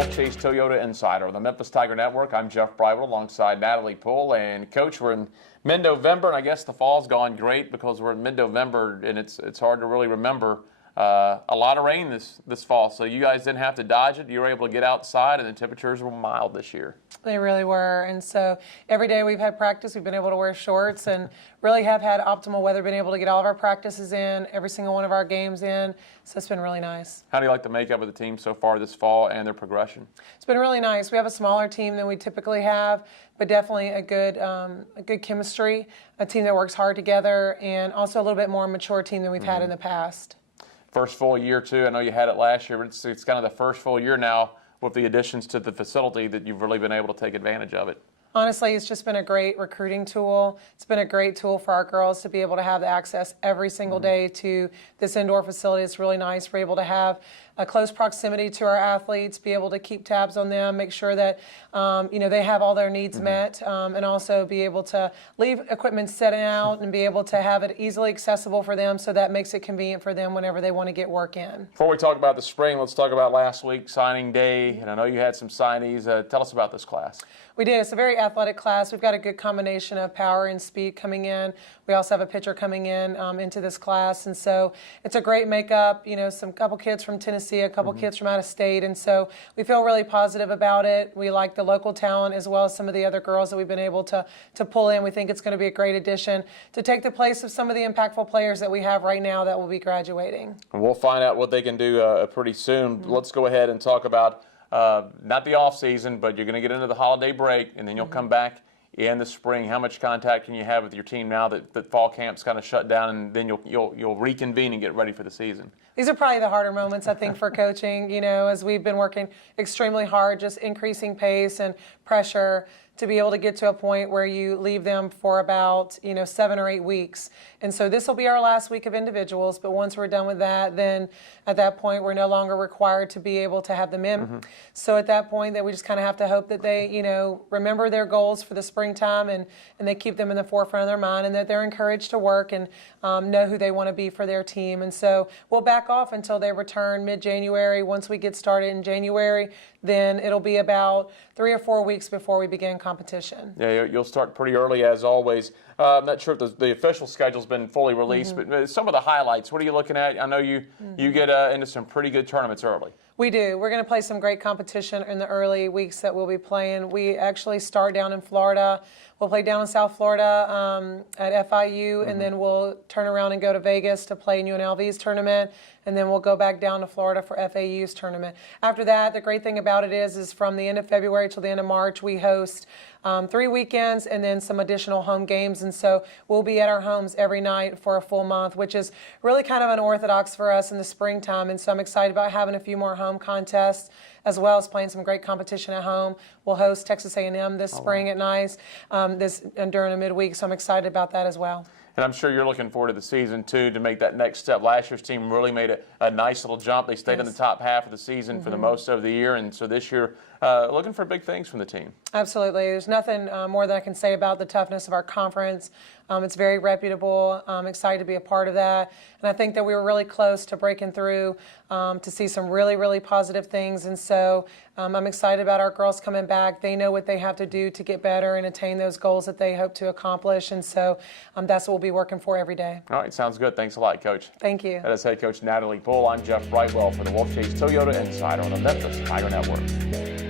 Wolfchase Toyota Insider on the Memphis Tiger Network. I'm Jeff Bridwell alongside Natalie Poole. And Coach, we're in mid-November, and I guess the fall's gone great because we're in mid-November, and it's hard to really remember a lot of rain this fall. So you guys didn't have to dodge it. You were able to get outside, and the temperatures were mild this year. They really were. And so every day we've had practice, we've been able to wear shorts and really have had optimal weather, been able to get all of our practices in, every single one of our games in. So it's been really nice. How do you like the makeup of the team so far this fall and their progression? It's been really nice. We have a smaller team than we typically have, but definitely a good chemistry, a team that works hard together, and also a little bit more mature team than we've had in the past. First full year, too. I know you had it last year, but it's kind of the first full year now with the additions to the facility that you've really been able to take advantage of it. Honestly, it's just been a great recruiting tool. It's been a great tool for our girls to be able to have the access every single day to this indoor facility. It's really nice. We're able to have a close proximity to our athletes, be able to keep tabs on them, make sure that they have all their needs met, and also be able to leave equipment set out and be able to have it easily accessible for them, so that makes it convenient for them whenever they want to get work in. Before we talk about the spring, let's talk about last week, signing day. And I know you had some signees. Tell us about this class. We did. It's a very athletic class. We've got a good combination of power and speed coming in. We also have a pitcher coming in into this class, and so it's a great makeup. Some couple kids from Tennessee, a couple kids from out of state, and so we feel really positive about it. We like the local talent as well as some of the other girls that we've been able to pull in. We think it's going to be a great addition to take the place of some of the impactful players that we have right now that will be graduating. And we'll find out what they can do pretty soon. Let's go ahead and talk about not the off season, but you're going to get into the holiday break, and then you'll come back in the spring. How much contact can you have with your team now that fall camp's kind of shut down, and then you'll reconvene and get ready for the season? These are probably the harder moments, I think, for coaching, as we've been working extremely hard, just increasing pace and pressure to be able to get to a point where you leave them for about 7 or 8 weeks. And so this will be our last week of individuals, but once we're done with that, then at that point we're no longer required to be able to have them in. So at that point that we just kind of have to hope that they remember their goals for the springtime, and they keep them in the forefront of their mind, and that they're encouraged to work and know who they want to be for their team. And so we'll back off until they return mid-January. Once we get started in January, then it'll be about 3 or 4 weeks before we begin competition. Yeah, you'll start pretty early as always. I'm not sure if the official schedule's been fully released, but some of the highlights, what are you looking at? I know you get into some pretty good tournaments early. We do. We're going to play some great competition in the early weeks that we'll be playing. We actually start down in Florida. We'll play down in South Florida at FIU, and then we'll turn around and go to Vegas to play in UNLV's tournament, and then we'll go back down to Florida for FAU's tournament. After that, the great thing about it is from the end of February till the end of March, we host 3 weekends and then some additional home games. And so we'll be at our homes every night for a full month, which is really kind of unorthodox for us in the springtime. And so I'm excited about having a few more home contests, as well as playing some great competition at home. We'll host Texas A&M this spring at nice, during a midweek. So I'm excited about that as well. And I'm sure you're looking forward to the season, too, to make that next step. Last year's team really made a nice little jump. They stayed in the top half of the season for the most of the year. And so this year, looking for big things from the team. Absolutely. There's nothing more that I can say about the toughness of our conference. It's very reputable. I'm excited to be a part of that. And I think that we were really close to breaking through to see some really, really positive things. And so I'm excited about our girls coming back. They know what they have to do to get better and attain those goals that they hope to accomplish. And so that's what we'll be working for every day. All right. Sounds good. Thanks a lot, Coach. Thank you. That is head coach Natalie Poole. I'm Jeff Brightwell for the Wolfchase Toyota Insider on the Memphis Tiger Network.